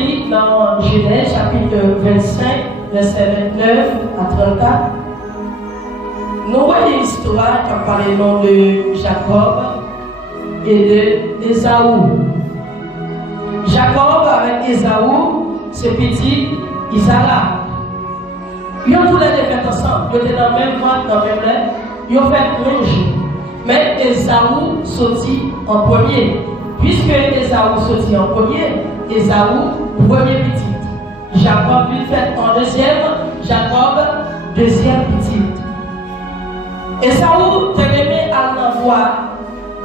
lit dans Genèse chapitre 25, verset 29 à 34. Nous voyons l'histoire qui a parlé nom de Jacob et de Ésaü. Jacob avec Ésaü, c'est petit Isaac. Ils ont tous les deux fait ensemble. Ils étaient dans le même ventre, dans le même lait. Ils ont fait manger. Mais Ésaü sortit en premier. Puisque Ésaü sortit en premier, Ésaü, premier petit. Jacob lui fait en deuxième, Jacob, deuxième petit. Ésaü te remet à l'envoi,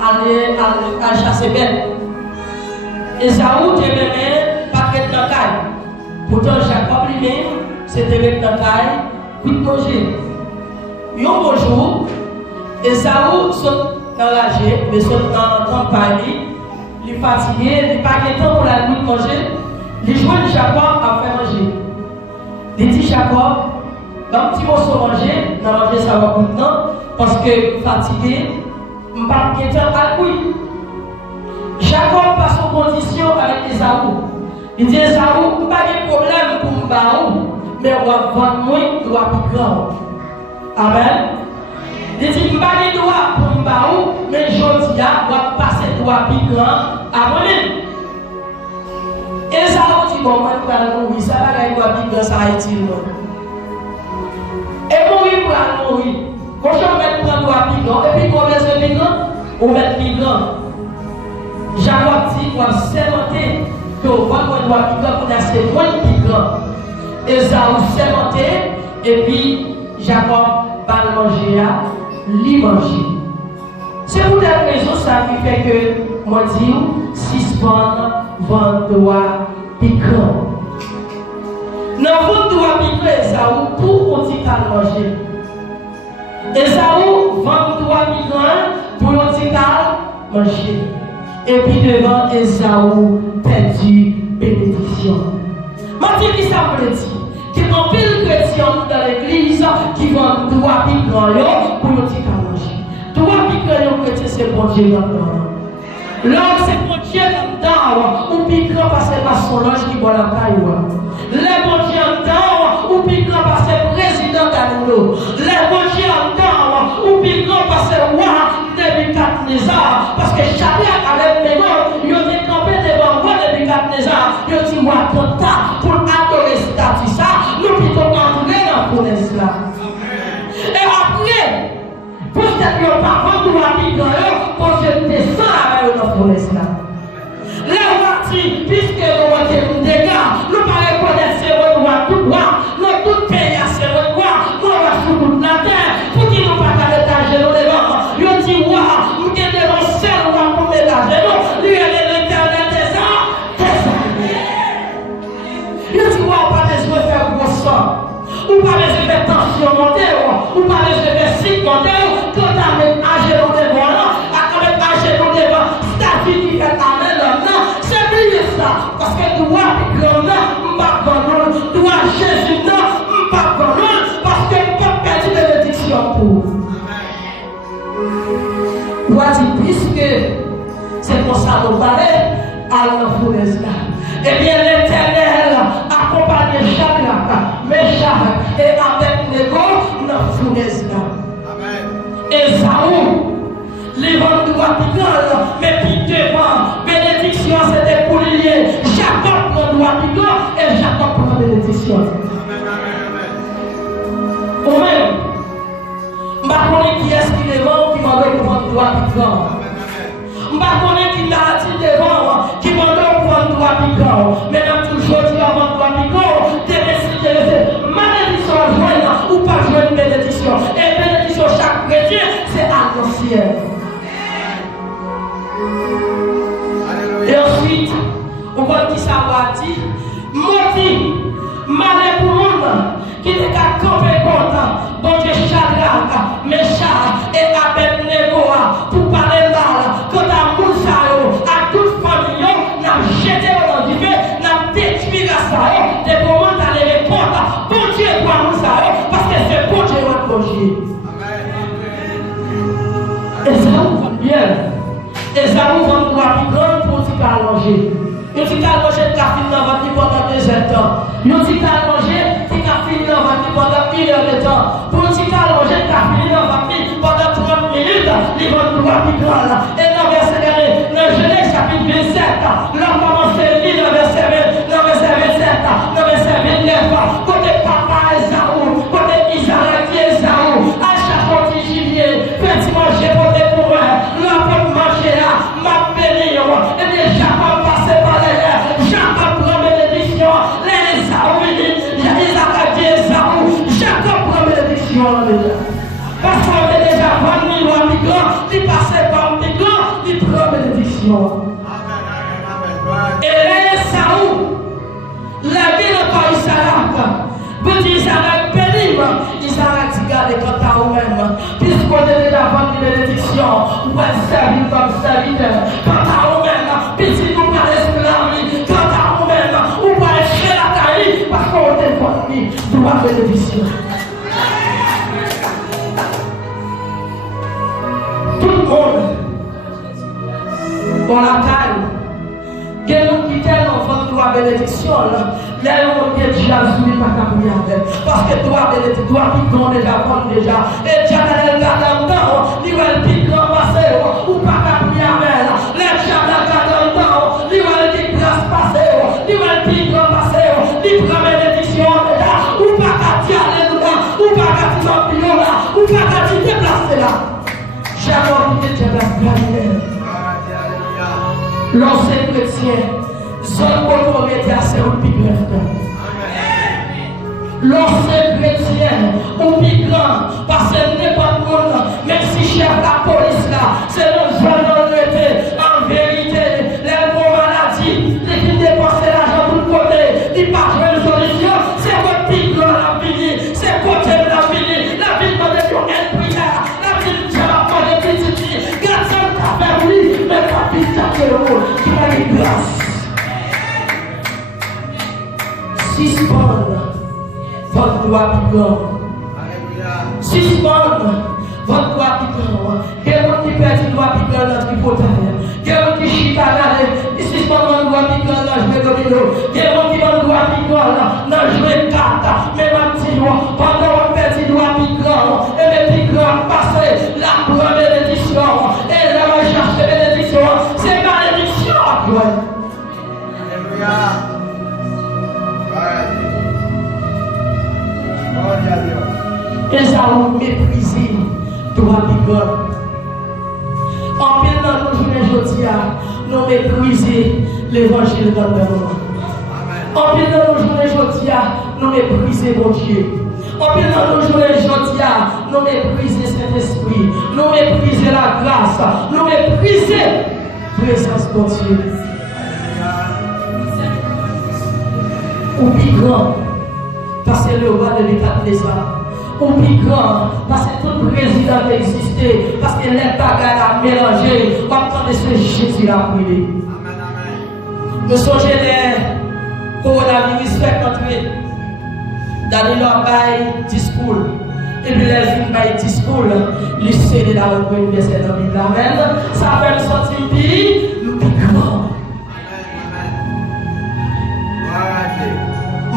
à chasser bête. Ésaü te remet pas de caille. Pourtant, Jacob lui-même, c'était avec la caille, puis de manger. Un beau jour, Ésaü saute dans la gêne, mais saute dans la campagne, il est fatigué, il n'a pas de temps pour la nuit de manger. Il joue Jacob à faire manger. Il dit Jacob, un petit morceau manger, dans manger ça va beaucoup de temps, parce que fatigué, je n'ai pas de temps à couille. Jacob passe en condition avec Ésaü. Il dit Ésaü, je n'ai pas de problème pour me battre, mais on va vendre moins, il doit plus grand. Amen. Il dit je n'ai pas de droit pour me battre, mais je dis on va passer droit plus grand à moi-même. Ésaü dit bon, moi je vais mourir, ça va aller droit plus grand, ça va être utile. Et mourir pour aller mourir. Quand on va prendre droit plus grand, et puis quand on va plus grand, on va être plus grand. Jacob dit qu'on va s'inventer que on va prendre droit plus grand pour assez moins plus grand. Ésaü s'inventé et puis Jacob va manger à lui manger. C'est pour cette raison ça qui fait que moi dis suspendre vendre droit piquant. Dans vendre droit piquant Ésaü pour qu'on dit qu'à manger. Ésaü vend droit piquant pour qu'on dit qu'à manger. Et puis devant Ésaü perdu bénédiction. Mathieu qui ça veut dire? Qu'il y a un pile chrétien dans l'église qui vont droit piquant pour nous dire qu'à manger. Droit piquant chrétien c'est bon Dieu là-dedans. L'homme c'est bon Dieu là-dedans. Ou piquant parce que c'est pas son ange qui boit la caille. Les bon Dieu là-dedans. Ou piquant parce que c'est président d'Anoulo. Les bon Dieu là-dedans. Ou piquant parce que c'est roi Nebuchadnezzar. Parce que Shadrach avec Mégon, ils ont été campés devant roi Nebuchadnezzar. Ils ont dit moi content pour adorer statut ça. Nous plutôt entrer dans la promesse là. Et après, peut-être que par contre, nous avons pour je descends avec notre promesse là. Les partis, puisque nous avons des dégâts, nous ne pouvons pas reconnaître droit tout droit, nous tout pays à ses droits, nous avons sur toute la terre, pour qu'ils nous pas l'étage de devant. Ils dit waouh, nous avons devant seul roi pour l'étage de nous, lui est l'éternel des arts, des ils dit waouh, pas besoin de faire gros sang. Ou pas les effets tension monter, ou pas les effets cycle monter, quand on met à genoux devant là, avec à genoux devant, statut qui fait amen là, c'est bien ça, parce que droit grand là, m'pas connaître, droit Jésus là, m'pas connaître, parce que pas perdu bénédiction pour. Voici puisque c'est pour ça nous parler à la fournaise là. Eh bien l'Éternel accompagne Shadrach, Meshach et Abednego dans la fournaise là. Ésaü, les vents doivent piquer, mais puis devant, bénédiction c'était pour lier. Jacob prend droit piquer et Jacob prend bénédiction. Ou même, je ne sais pas qui est-ce qui devant qui m'a donné pour prendre droit piquant. Je ne sais pas qui m'a dit devant qui m'a donné pour prendre droit piquant. Mais dans toujours dit avant droit piquant, des malédiction à joindre ou pas joindre bénédiction. Et bénédiction chaque chrétien, c'est à l'ancien. Et ensuite, on va dire ça va dire, maudit, malin pour le monde, qui n'est qu'à camper content, bon Dieu Shadrach, Meshach et Abednego, pour parler mal, quand à Moussaïo, à toute famille, n'a jeté dans du feu, n'a détruit la salle, des moments d'aller répondre, bon Dieu pour Moussaïo, parce que c'est bon Dieu votre projet. Et ça vous va bien. Et ça vous va droit plus grand pour s'y allonger. Yon petit cal manger qui a fini dans la vie pendant 1 heure de temps. Pour un petit cal manger qui a fini dans la vie pendant 30 minutes, il va nous voir piquant là. Et dans le verset dernier, dans Genèse chapitre 27, là commence à lire dans le verset 27, dans le verset 29, côté papa Esaou, côté Isaac Esaou, à chaque fois que j'y viens, petit manger côté pour moi, là pour manger là, m'a béni, et bien Jacob passait par derrière, Jacob prend bénédiction, les Esaou venus, Isaac Esaou, Jacob prend bénédiction là déjà. Parce qu'on est déjà 20 000 lois migrants, il passait par migrants, il prend bénédiction. Et les Esaou, la ville encore Isaac, petit Isaac béni, Isaac dit garde quant à vous-même, puisqu'on est déjà 20 000 bénédictions, vous êtes servi comme serviteur, quant à vous-même, petit nous pas l'esclavie, quant à vous-même, vous pouvez faire la taille, parce qu'on est 20 000 droits bénédictions. Tout le monde, dans la taille, il y a des gens qui tellement droit bénédiction, les gens qui ont déjà joué par ta prière. Parce que toi, piquant déjà, prendre déjà. Et Dieu a le gars dans le temps, il va le piquant passer, ou pas ta prière. Les gens a le gars dans le temps, il va le piquant passer, il va le piquant passer, il prend bénédiction déjà, ou pas qu'à dire alléluia, ou pas qu'à dire l'opinion là, ou pas qu'à dire déplacer là. J'ai envie de dire la prière. L'ancien chrétien, zone autorité à ses pigrants. L'ancien chrétien, ou pigrant, parce que n'est pas de monde, même si chef la police là, c'est le zone autorité. En vérité, les bons maladies, les qui dépensent l'argent de tout côté, ils partent de solution, c'est votre pigrant la vie, c'est côté de la vie, la vie de une prière, la vie de Dieu va pas de petite fille, garçon qui a fait oui, mais pas pitié de l'eau. Grâce. Suspendre votre droit piquant. Suspendre votre droit piquant. Quelqu'un qui perd le droit piquant dans notre hypothèse. Quelqu'un qui chita là, il suspend votre droit piquant dans le jeu domino. Quelqu'un qui va le droit piquant dans le jeu 4. Même un petit doigt. Pendant qu'on perd le droit piquant, et les piquants passent la première bénédiction. Et la recherche de bénédiction, c'est malédiction. Esaou méprisé droit piquant. En pile dans nos journées aujourd'hui, nous méprisons l'évangile dans le monde. En pile dans nos journées aujourd'hui, nous méprisons mon Dieu. En pile dans nos journées aujourd'hui, nous méprisons Saint-Esprit. Nous méprisons la grâce. Nous méprisons la présence de Dieu. Ou plus grand, parce que le roi de l'État des arts. Ou plus grand, parce que tout président existait, parce que les bagages à mélanger, on entend ce Jésus à brûler. Nous songez les coronavirus fait entrer dans leur bail discours. Et puis les films bail discours, les scènes de la reprise verset dans la Bible. Amen. Ça fait le sortir pays, nous plus grand.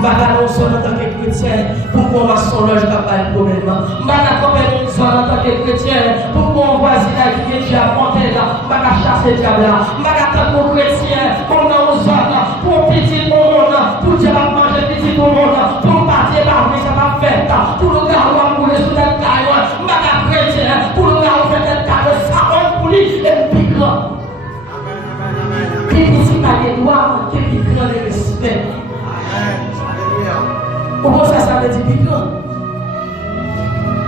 Je ne vais pas en tant que chrétien pour qu'on va sonner, je ne vais pas de problème. Je ne vais pas accompagner en tant que chrétien pour qu'on voit si la vie est déjà montée là. Je ne vais pas chasser le diable là. Je ne vais pas attendre pour chrétien pour nous zone, pour petit monde, pour Dieu va manger petit monde, pour partir par lui, ça va faire. Pour le gars, on va mourir sur la taille. Je ne vais pas chrétien pour le gars, on va faire la taille. Ça va pour lui et puis grand. Puis petit pas les doigts, qui est grand de respect. Pourquoi ça veut dire piquant?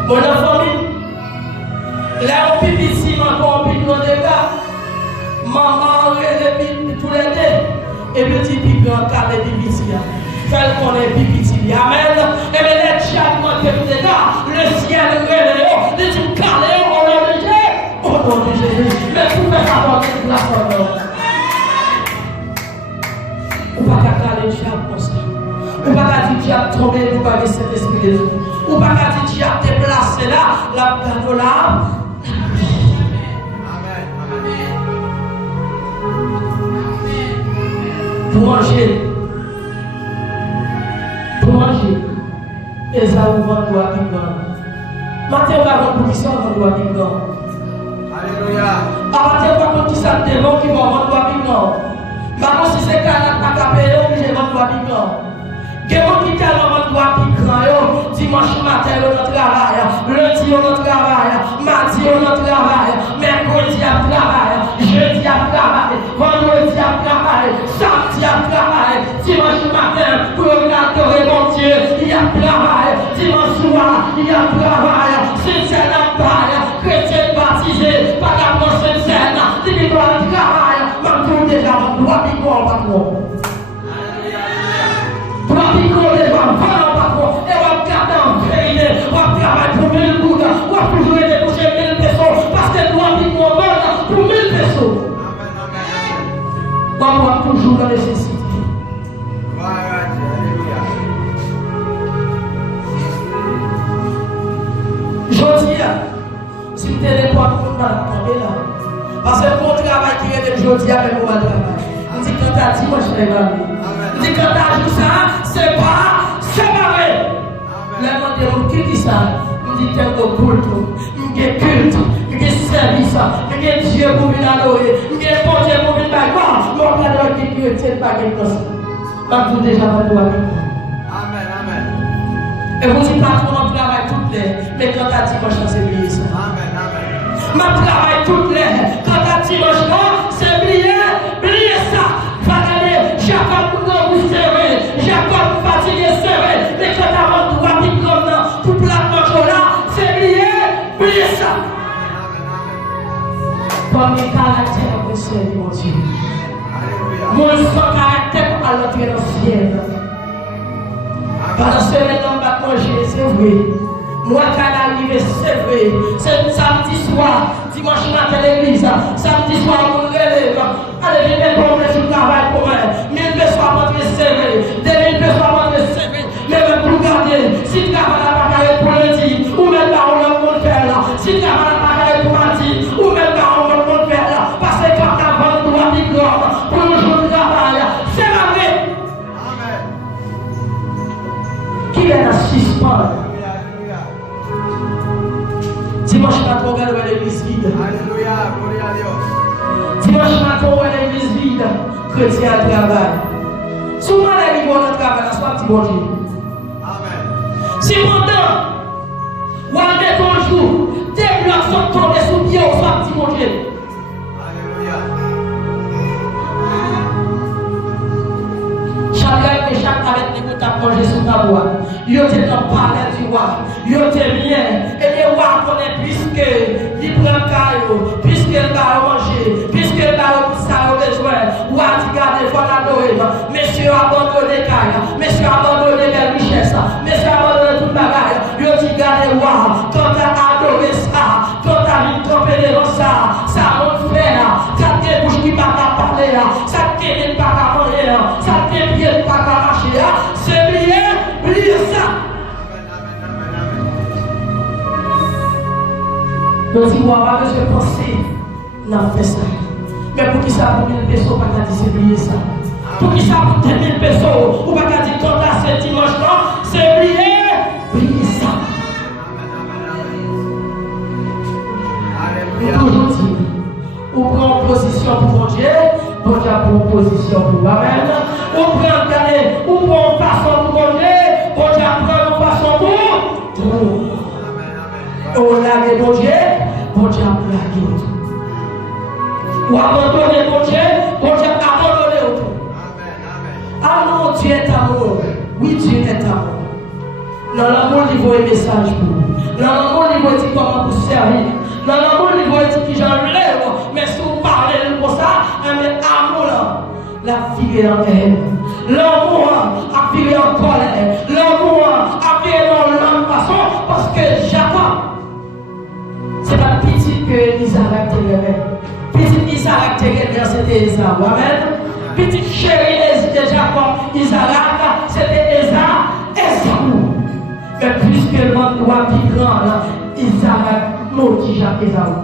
Mon enfant, là on pipi si encore on piquant de gars. Maman relève tous les deux. Et petit piquant car les pipi si. Fait qu'on est pipi si. Amen. Et bien les chats de des gars, le ciel relève. Les dit calé au nom de Jésus. Au nom de Jésus. Mais vous faites pas de la forme. On va pas caler le chat comme ça. Ou pas qu'à dire diable tomber, vous pas laisser l'esprit de Dieu. Ou pas qu'à dire diable déplacer là, la gâteau là. Pour manger, Esaou vend droit qui grand. Matin on va vendre pour qui ça vend droit qui grand. Alléluia. À partir de quand qui ça devant qui va vendre droit qui grand. Maintenant si c'est Canada pas capé obligé vendre droit qui grand. Quelqu'un qui tellement vendre droit qui grand dimanche matin on travail, lundi on travail, mardi on travail, mercredi on travail, jeudi on travail, vendredi on travail, samedi on travail, dimanche matin pour adorer mon Dieu, il y a travail, dimanche soir il y a travail, c'est scène à paille, chrétien baptisé, pas la prochaine scène, il doit travail, maintenant déjà on doit piquer patron. Doit piquer déjà on patron, et on va garder en vérité, on va travailler pour 1000 gouttes, on va toujours déboucher 1000 pesos, parce que doit piquer pour 1000 pesos. On va toujours la nécessité. Je dis, si tu es pas pour nous, là. Parce que mon travail qui est de aujourd'hui avec mon travail. On dit quand tu as dit, moi je vais aller. On dit quand tu as dit ça, c'est pas vrai. Là, on dit, qui dit ça? On dit, tu as un culte, on dit culte, on dit service, on dit Dieu pour venir adorer, on dit bon Dieu pour venir bailler. Mon cadre qui ne tient pas quelque chose. Je vais déjà faire toi. Amen, amen. Et vous dites pas qu'on travaille toutes les, mais quand tu as dimanche, c'est oublié ça. Amen, amen. Ma travaille toutes les, quand tu as dimanche, c'est oublié ça. Va aller, Jacob vous serré, Jacob fatigué serré, mais quand tu as vendu droit comme là, pour plat manger là, c'est oublié ça. Comme les caractères, vous savez, mon Dieu. Mon sans caractère pour l'entrer dans le ciel. Pendant ce moment, on va manger, c'est vrai. Moi, quand arrivé, c'est vrai. C'est samedi soir, dimanche matin à l'église. Samedi soir, on relève. Allez, venez pour me faire travail pour moi. 1000 personnes à rentrer, c'est vrai. 2000 personnes à rentrer, c'est vrai. Mais même pour garder, si tu travailles à la bataille pour lundi, ou même là, on va le faire là. Si tu travailles à la bataille pour mardi, ou même là, on va le faire là. Parce que quand tu as vendu droit de gloire, pour le jour de travail, c'est la vraie. Qui est la suspens? Dimanche matin, on regarde l'église vide. Alléluia, gloire à Dieu. Dimanche matin, on regarde l'église vide. Chrétien travail. Souvent, les gens qui travaillent, soit petit bon Dieu. Amen. Si pendant, on a mis ton jour, des blocs sont tombés sous pied, on soit petit bon Dieu. Alléluia. Chaque avec les gouttes à manger sous ta voix. Ils étaient dans le palais du roi. Ils étaient bien. Et les rois connaissent puisque ils prennent caillou, puisqu'ils va manger, puisqu'ils va ça au besoin. Roi dit garder, voilà Noël. Messieurs abandonné caillou, messieurs abandonné les richesses, messieurs abandonné toute bagaille. Ils dit garder roi. Quand tu as adoré ça, quand tu as mis trempé devant ça, ça monte faire. Ça te bouche qui va pas parler, ça te ne pas manger, ça te pied pas marcher. C'est bien, oubliez ça. Donc, si vous avez besoin de penser, on a fait ça. Mais pour qui ça, pour 1000 pesos, pas qu'à dire, oubliez ça. Pour qui ça, pour 2000 pesos, ou pas qu'à dire, quand là, c'est dimanche, non, c'est oubliez ça. Toujours dire, ou prend position pour mon Dieu, bon Dieu prend position pour vous-même. Ou prend garder, ou prend façon pour mon Dieu, bon Dieu prend façon pour vous. On l'a mon Dieu, bon Dieu a plaqué. Ou abandonner mon Dieu, bon Dieu a abandonné autre. Amour, Dieu est amour. Oui, Dieu est amour. Dans l'amour, il voit un message pour vous. Dans l'amour, il voit dire comment vous servir. Dans l'amour, il voit dire qui j'enlève. Mais si vous parlez comme ça, mais amour là, la vie est en haine. L'amour a viré en colère. L'amour a viré dans l'autre façon parce que Jacob, c'est pas petit que Isaac te révèle. Petit Isaac te révèle, c'était Esaou. Amen. Petit chéri de Jacob, Isaac, c'était Esaou. Mais puisque le monde doit plus grand, Isaac maudit Esaou.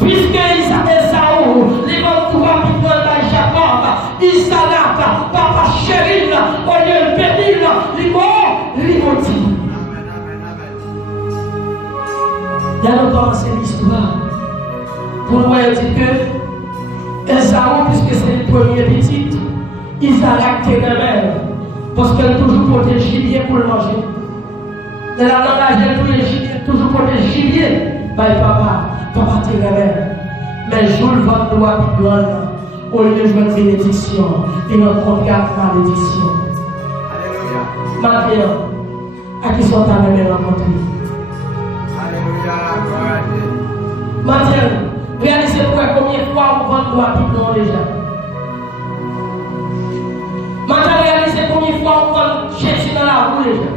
Puisque Esaou, les mondes doit plus grand dans Jacob, Isaac, papa chéri, au lieu de bénir, les maudit. nous commençons l'histoire. Pour nous dire que Esaü, puisque c'est le premier petit, Isaac était rebelle. Parce qu'elle toujours portait gibier pour le manger. Elle a engagé toujours porté gibier. Papa était rebelle. Mais jour le vent droit et blanc, au lieu de jouer une bénédiction, il rencontre une malédiction. Alléluia. Maintenant, à qui sont ta rebelle rencontrée? Alléluia. Gloire à Dieu. Maintenant, réalisez pour combien de fois on vend droit et blanc déjà. Maintenant, réalisez combien de fois on vend Jésus dans la rue déjà.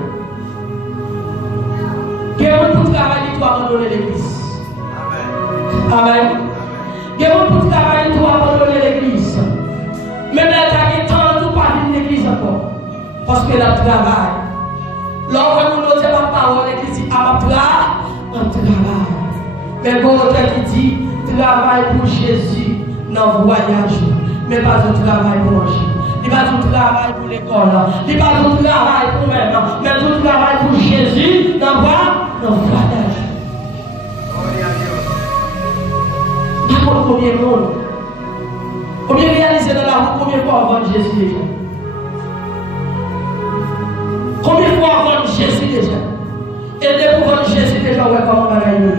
Quel pour travailler pour abandonner l'église? Amen. Amen. Quel pour travailler pour abandonner l'église? Même là, tu as tant de pas de l'église encore. Parce que là, travail. Lorsque nous n'osons pas parler, l'église dit, ah, travail. Mais bon, qui dit, travail pour Jésus dans le voyage. Mais pas de travail pour manger. Il n'y a pas de travail pour l'école. Il n'y a pas de travail pour même. Mais tout travail pour Jésus dans le voyage. Gloire à Dieu. D'accord, combien de monde? Combien réalisé dans la rue, combien de fois avant Jésus déjà? Combien de fois avant Jésus déjà? Et dès pour vendre Jésus déjà, ouais, comment on va gagner?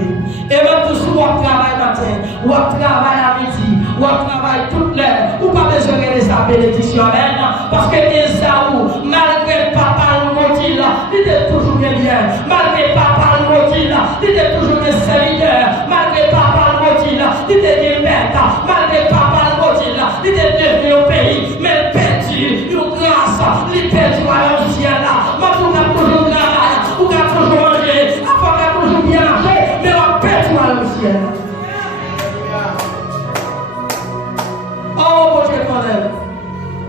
Et même tout ce qu'on travaille matin, ou travaille à midi, ou travaille toute l'heure, ou pas besoin de sa bénédiction, amen. Parce que Esaü, malgré papa le maudit là, il était toujours bien. Malgré papa le maudit là, il était toujours un serviteur. Malgré papa le maudit là, il était bête. Malgré papa le maudit là, il était devenu au pays. Mais perdu, une grâce, il perdu à l'ancien là. Mais vous avez toujours travaillé, vous avez toujours mangé, vous avez toujours bien marché, mais on perdu à l'ancien. Oh, mon Dieu, quand même.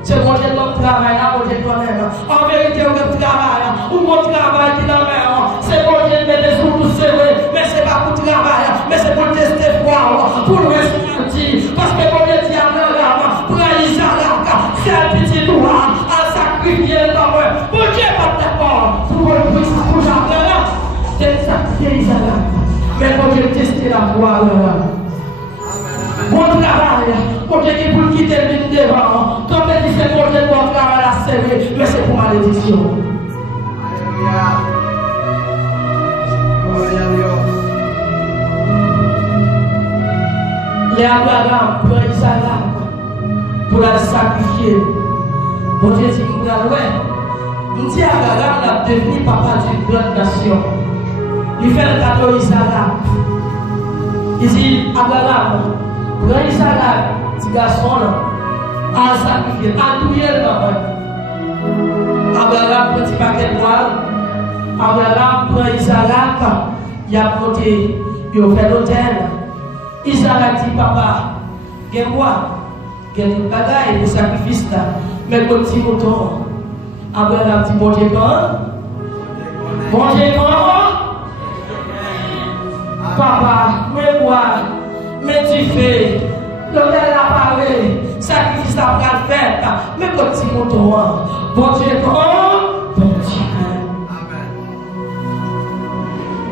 C'est mon Dieu qui travaille là, mon Dieu, quand même. En vérité, on travaille, ou mon travail qui est dans la mer. C'est mon Dieu qui met des sous pour serrer, mais c'est pas pour travailler, mais c'est pour tester froid, pour le ressentir. Parce que mon Dieu dit à l'homme, pour Isaac, c'est un petit droit à sacrifier dans moi. Mon Dieu, pas d'accord, pour Jardin là, c'est sacrifier Isaac. Mais mon Dieu, tester la foi là. Bon travail, mon Dieu qui pour quitter le ligne devant, comme il dit c'est mon Dieu pour travail à servir, mais c'est pour malédiction. Alléluia. Gloire à Dieu. Les Abraham prend Isaac pour la sacrifier. Mon Dieu dit, nous dit Abraham a devenu papa d'une grande nation. Il fait le cadeau Isaac. Il dit, Abraham, prends Isaac, petit garçon, à sacrifier, à douiller le maman. Abraham prend un paquet de poils. Abraham prend Isaac, il a monté, il a fait l'hôtel. Isaac dit, papa, il y a quoi? Il y a une bagaille pour sacrifice là. Mais comme petit mouton, Abraham dit, bon Dieu, quand? Bon Dieu, quand? Papa, mais moi, mais tu fais, l'hôtel a parlé, sacrifice a pas fait, mais comme petit mouton, bon Dieu, quand? Bon Dieu.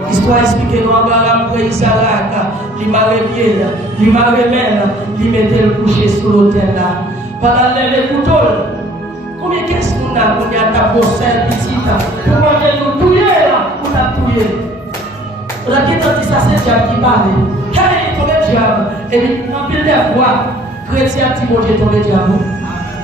L'histoire explique nous Abraham pour Isaac, il m'a réveillé, il m'a réveillé, il mettait le coucher sur l'autel là. Pendant les couteaux, combien qu'est-ce qu'on a pour ta possède petite pour manger nous touiller là, on a touillé. On a dit ça c'est diable qui parle. Hey, tombé diable. Et puis en pile des fois, chrétien dit mon Dieu tombé diable.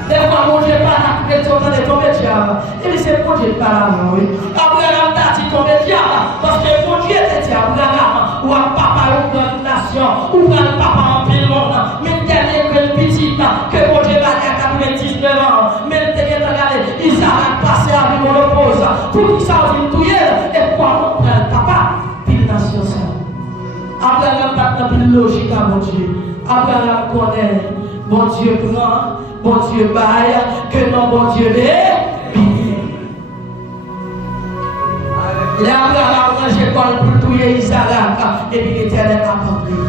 Des fois mon Dieu pas la chrétien tombé diable. Et puis c'est mon Dieu pas là, oui. Abraham t'a dit tombé diable parce que mon Dieu te dit Abraham ou un papa ou une nation ou un papa en pile monde. Mais dernier que le petit que mon Dieu va dire à 99 ans. Mais le dernier regardé Isaac passé avec mon oppose. Pour qui ça vous touiller et quoi on prend papa pile nation ça. Abraham pas de logique à mon Dieu. Abraham connaît bon Dieu prend, bon Dieu baille, que non bon Dieu est bien. Les Abraham mangé pour tuer Isaac et puis l'Éternel a compris.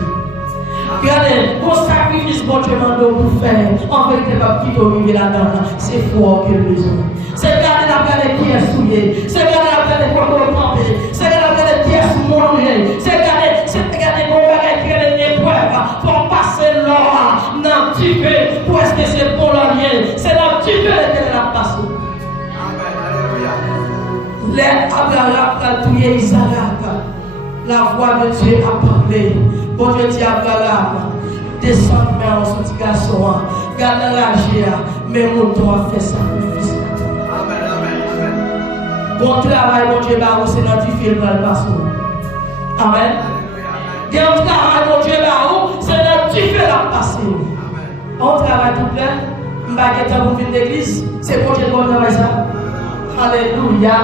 Regardez, mon sacrifice, mon Dieu m'a pour faire, en vérité, pas qui doit vivre là-dedans, c'est fort que besoin. C'est regarder la regarder qui est souillé, c'est regarder la regarder quoi qu'on peut, c'est regarder qui est sous mon c'est regarder, c'est Abraham a tué Isaac. La voix de Dieu a parlé. Bon Dieu dit à Abraham, descends vers son petit garçon. Garde la GA, mais mon ton a fait sacrifice. Amen, amen, amen. Bon travail, mon Dieu, c'est notre fil dans le passé. Amen. Alléluia, Bon travail, mon Dieu, c'est notre fil dans le passé. amen. On travaille tout plein. Je ne vais pas venir l'église. C'est bon Dieu qui travaille ça. Alléluia.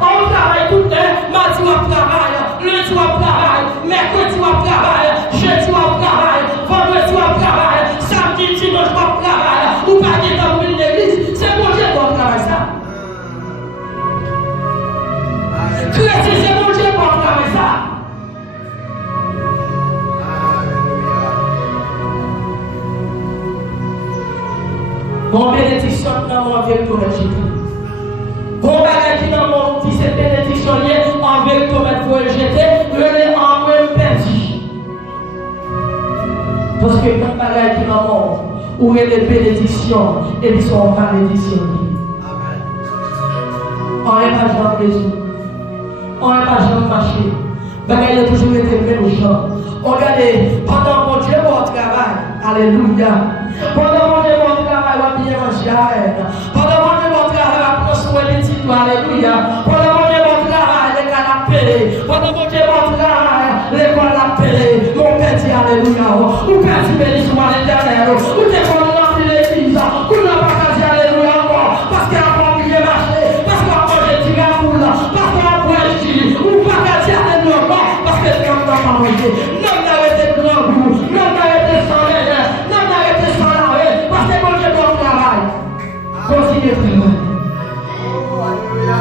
On travaille tout plein. Mardi, on travaille. Lundi, on travaille. Mercredi, on travaille. Jeudi, on travaille. Vendredi, on travaille. Samedi, dimanche, on travaille. Ou pas de venir l'église. C'est bon Dieu qui travaille ça. Chrétien, c'est bon Dieu qui travaille ça. Bon bénédiction dans mon avec toi, Jésus. Bon bagage qui dans mon dit cette bénédiction liée avec toi, pour jeter, je l'ai en même perdu. Parce que quand bagage qui dans mon où est les bénédictions et puis sont malédictions. Amen. On n'est pas jamais Jésus. On n'est pas jamais marché. Bagage a toujours été fait aux gens. Regardez, pendant mon Dieu, mon travail. Alléluia. Pendant mon Dieu, mon travail, on va bien manger à elle. Pendant mon Dieu, mon travail, on va prendre soin des titres. Alléluia. Pendant mon Dieu, mon travail, les gars l'appellent. Pendant mon Dieu, mon travail, les gars l'appellent. Mon Père dit Alléluia. Ou Père dit béni soit l'éternel. Ou t'es qu'on a pris l'église. Ou n'a pas dit Alléluia encore. Parce qu'il a pas bien marché. Parce qu'on a mangé du gamoul. Parce qu'on a prêché. Ou pas dire Alléluia encore. Parce que c'est comme ça qu'on a mangé. Non, n'a été grand goût. Non, n'a été sans l'air. Non, n'a été sans l'arrêt. Parce que mon Dieu, mon travail. Continuez, frère. Oh, alléluia.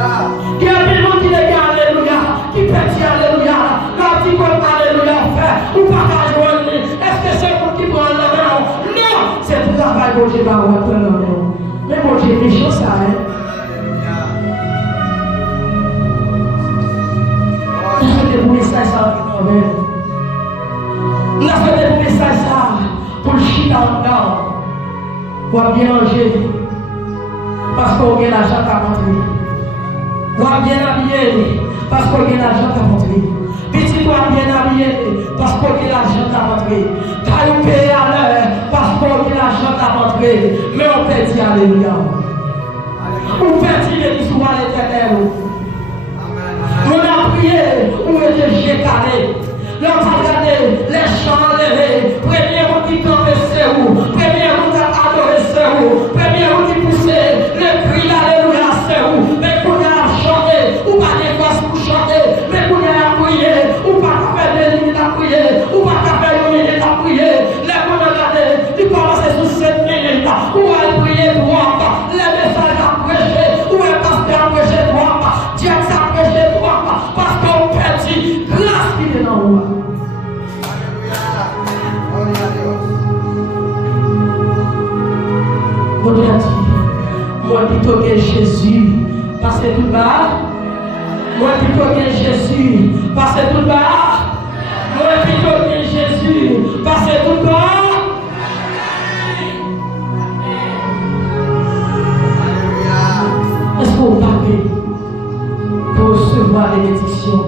Qui a des gens qui les gardent, alléluia, qui pètent, alléluia, quand ils comme alléluia, frère, ou pas qu'à joindre, est-ce que c'est pour qui prend la main? Non, c'est pour travail que Dieu va avoir la main. Mais mon Dieu, méchant ça, hein. Alléluia. Nous avons des messages ça, nous avons des messages ça, pour le chien en dedans, pour bien manger, parce qu'on a l'argent à rentrer. Ou bien habillé parce qu'on a l'argent à rentrer. Petit toi bien habillé parce qu'on a l'argent à rentrer. Taille payé à l'heure parce qu'on a l'argent à rentrer. Mais on peut dire Alléluia. On peut dire béni soit l'éternel. On a prié, on était gécaré. L'on a regardé les champs levés. Premier route qui tombait c'est où? Premier route qui a adoré c'est où? Premier route qui poussait le cri d'Alléluia c'est où? Mais qu'on a chanté, ou pas des voix pour chanter, mais qu'on a prié, ou pas faire des minutes à prier, ou pas faire une minute à prier. Les qu'on a regardé, ils commençaient sous 7 minutes, ou à prier droit, les messages à prêcher, ou un pasteur à prêcher droit, Dieu à prêcher droit, parce qu'on perdit grâce qui est dans nous. Bon Dieu dit, moi plutôt que Jésus, parce que tout bas. Moi plutôt que Jésus, parce que tout bas. Moi plutôt que Jésus, parce que tout bas. Est-ce qu'on va parler pour recevoir les bénédictions?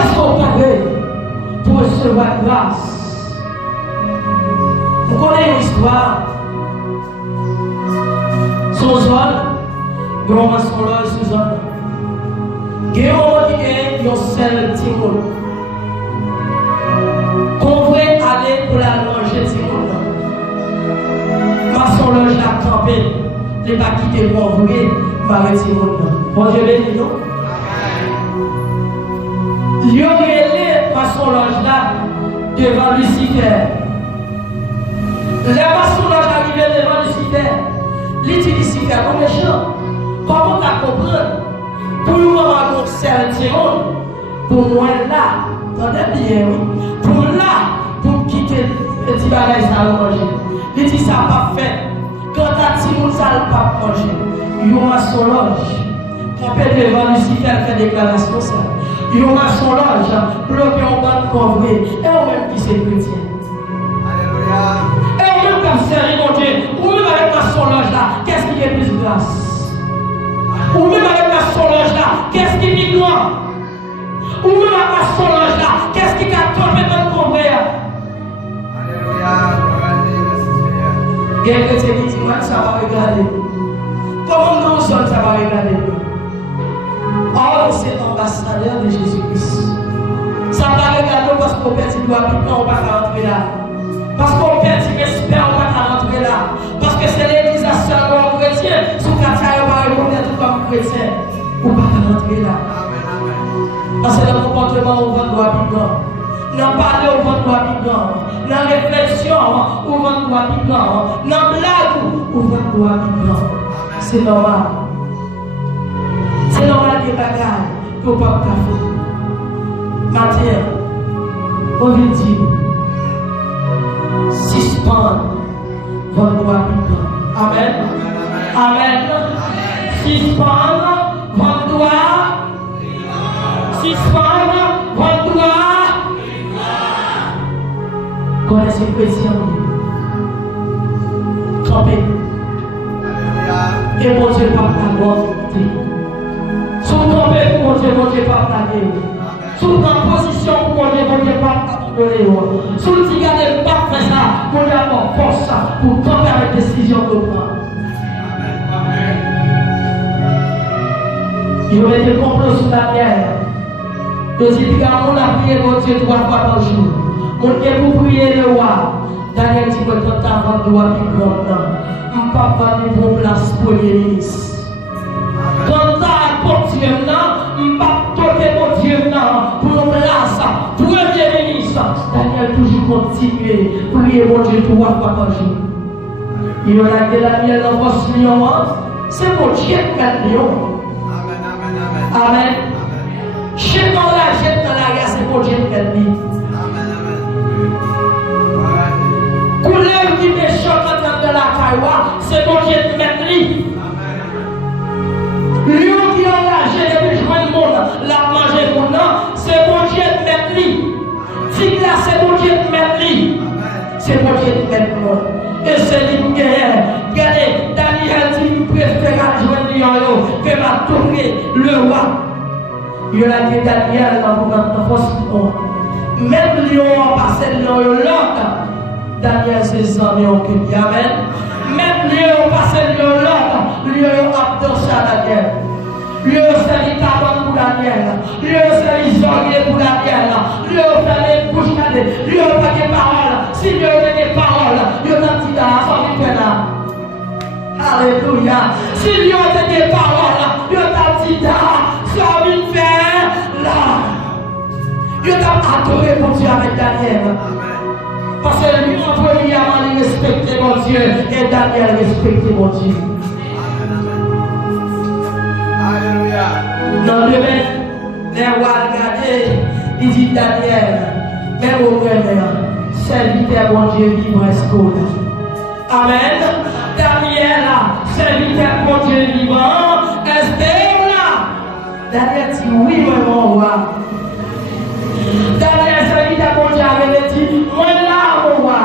Est-ce qu'on va parler pour recevoir grâce? Vous connaissez une histoire. Son zone, grand mascolage sous zone. Guéon qui est un seul timon. Qu'on veut aller pour la manger timon. Maçon loge l'a campé. Les pas quitter pour ouvrir, marrer timon. Bon Dieu béni nous. Il y aurait maçon loge là devant Lucifer. Les maçons loge arrivés devant Lucifer. Les Lucifer comme méchant. Comment tu comprendre? Pour nous, on sert timon. Pour moi là, attendez bien, pour là, pour quitter le petit bagage ça à manger. Il dit ça pas fait. Quand tu timon ça ne pas manger. Il y a un maçon loge. Campé devant Lucifer fait déclaration ça. Il y a un maçon loge. Bloqué en bas de convoi. Et on même qui c'est chrétien. Alléluia. Et on même comme servi mon Dieu. Ou même avec maçon loge là. Qu'est-ce Il y a un chrétien qui dit, moi, ça va regarder. Comment nous sommes, ça va regarder. Or, c'est ambassadeur de Jésus-Christ. Ça va regarder parce qu'on perd du doigt, puis on ne va pas rentrer là. Parce qu'on perd du respect, on ne va pas rentrer là. Parce que c'est l'église à seul comme chrétien. Sous quartier, on va reconnaître comme chrétien. On ne va pas rentrer là. Parce que le comportement, on va doigt piquant. Dans parler, on va doigt piquant. Dans réflexion, on va doigt piquant. Dans blague, on va doigt piquant. C'est normal. C'est normal des bagages qu'on ne peut pas faire. Matin, on veut dire, suspendre votre droit piquant. Amen. Amen. Suspendre votre droit. Suspendre votre droit. Connaissez le chrétien. Campez. Et mon Dieu, pas ta volonté. Sous campé pour mon Dieu, pas ta gueule. Sous en position pour mon Dieu, pas t'abandonner. Sous le tigre de pas faire ça, pour avoir force pour camper avec décision de prendre. Il aurait été complot sur la terre. Je dis, on a prié mon Dieu 3 fois par jour. On est pour prier le roi. Daniel dit que quand tu as le droit de on ne peut pas faire une place pour les ministres. Quand tu as pour Dieu, on ne peut pas toquer pour Dieu pour une place pour premier ministre. Daniel toujours continuer à prier mon Dieu 3 fois par jour. Il y a la mienne dans votre lion. C'est mon Dieu qui met lion. Amen. Jette dans la guerre, c'est mon Dieu qui met lion. Couleur qui méchant quand de la caïwa, c'est mon Dieu qui met lion. Lion qui engagé depuis jouer le monde, la manger pour nous, c'est mon Dieu qui met lion. Tigre là, c'est mon Dieu qui met lion. C'est mon Dieu qui met lion. Et c'est lui qui est. Regardez, Daniel dit qu'il préfère jouer le lion que m'a tourné le roi. Il a dit Daniel dans le force. Même le lion a passé le lion l'autre. Daniel c'est ça, lion qui dit Amen. Même le lion a passé le lion l'autre. Le lion a dansé à Daniel. Le lion c'est les tabacs pour Daniel. Le lion c'est les orgues pour Daniel. Le lion fait les bouches calées. Le lion n'a pas de paroles. Si le lion a des paroles, il y a un petit là, ça va là. Alléluia. Si lui a des paroles, il t'a dit ça vient faire là. Il t'a adoré pour Dieu avec Daniel. Parce que lui, en premièrement, il respectait mon Dieu et Daniel respectait mon Dieu. Alléluia. Dans le domaine, les rois regardaient, il dit Daniel, mais au premier, serviteur mon Dieu vivre est Amen. Daniel, serviteur mon Dieu vivant, est là. Daniel dit oui, mon roi. Daniel, serviteur mon Dieu avait dit, moi là, mon roi.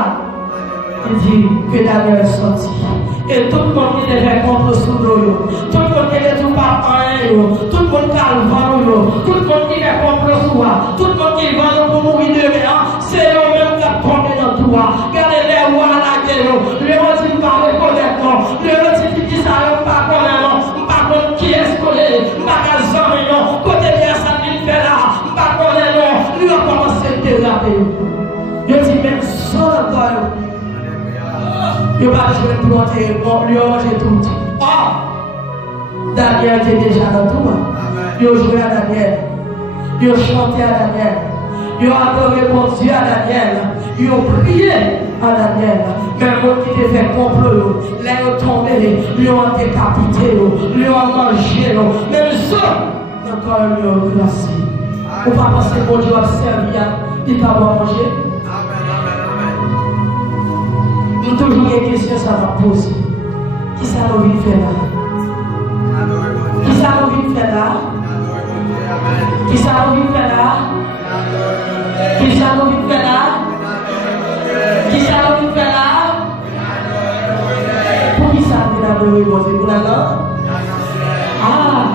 Il dit que Daniel est sorti. Et tout le monde qui devait contre sous l'eau, tout le monde qui est tout par tout le monde qui a le vent, tout le monde qui est contre soi, tout le monde qui va pour mourir demain, c'est eux-mêmes qui ont tombé dans tout. Regardez les rois à la guerre, les rois qui ne parlent pas correctement, les rois qui disent ça, ils ne parlent pas correctement, pas contre qui est scolaire, pas qu'à jamais, côté bien ça ne fait là, pas correctement, lui a commencé à déraper. Je dis même sans encore. Il va jouer planter, lui a mangé tout. Oh! Daniel était déjà dans tout. Il a joué à Daniel. Il a chanté à Daniel. Il a adoré mon Dieu à Daniel. Il a prié à Daniel. Mais l'autre qui était fait complot, là il a tombé, lui a décapité, lui a mangé. Même ça, encore lui a glacé. On va penser que mon Dieu a servi, il va manger. Nous toujours une question, ça va poser. Qui ça nous vient faire là? Qui ça nous vient faire là? Qui ça nous vient faire là? Qui ça nous vient faire là? Qui ça nous vient faire là? Pour qui ça nous vient adorer mon Dieu? Pour la langue? Ah!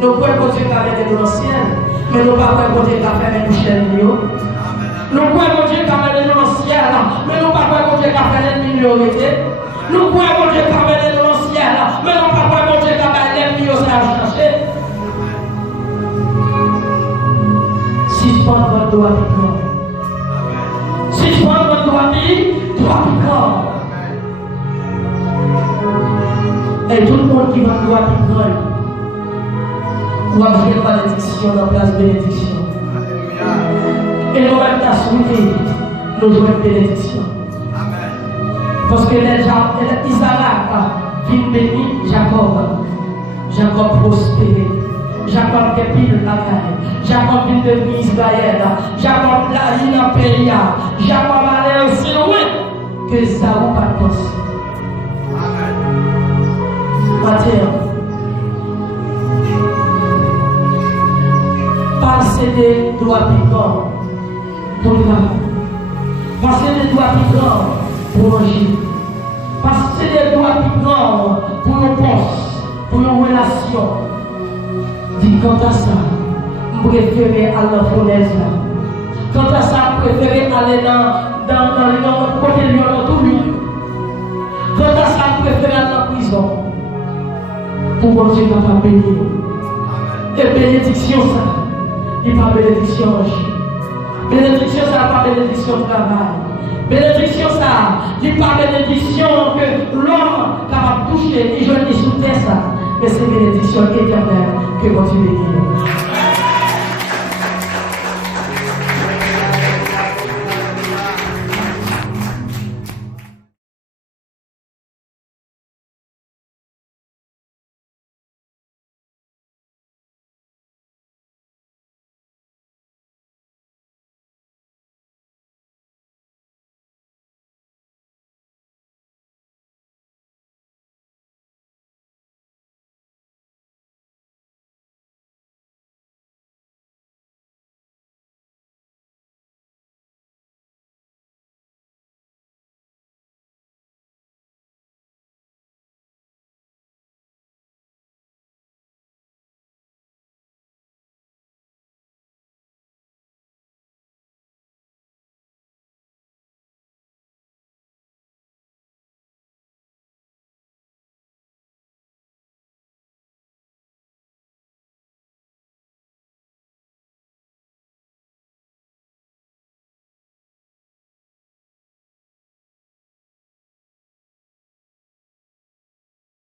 Nous pouvons continuer à faire des ciel, mais nous ne pouvons pas continuer à faire des bouches. Nous pouvons continuer à faire des ciel, mais nous ne pouvons pas continuer à faire des minorité. Nous croyons que Dieu va venir dans le ciel, mais non pas que Dieu va venir l'ennemi au ça chercher. Si je prends votre doigt piquant, si je prends votre doigt piquant, et tout le monde qui va doigt piquant, va venir malédiction dans la place bénédiction. Et nous même ta souhaité, nous jouons une bénédiction. Parce que les Isaac vient bénir Jacob. Jacob prospéré. Jacob est pile la caille. Jacob vient devenir Israël. Jacob la vie dans le pays. Jacob allait aussi loin que Saoul pas pensé. Matin, passer des doigts piquants pour le travail. Passer des doigts piquants pour manger. Passer des doigts piquants pour nos postes, pour nos relations. Dis quant à ça, je préfère aller à la fournaise. Quant à ça, je préfère aller dans le côté de tout lui. Quant à ça, je préfère aller dans la prison. Pour que Dieu capable de bénir. Et bénédiction ça, il n'y a pas bénédiction manger. Bénédiction ça, pas bénédiction travail. Bénédiction ça, il n'y a pas bénédiction que l'homme capable de toucher, ni jeune ni sous terre ça. Mais c'est bénédiction éternelle que Dieu bénit.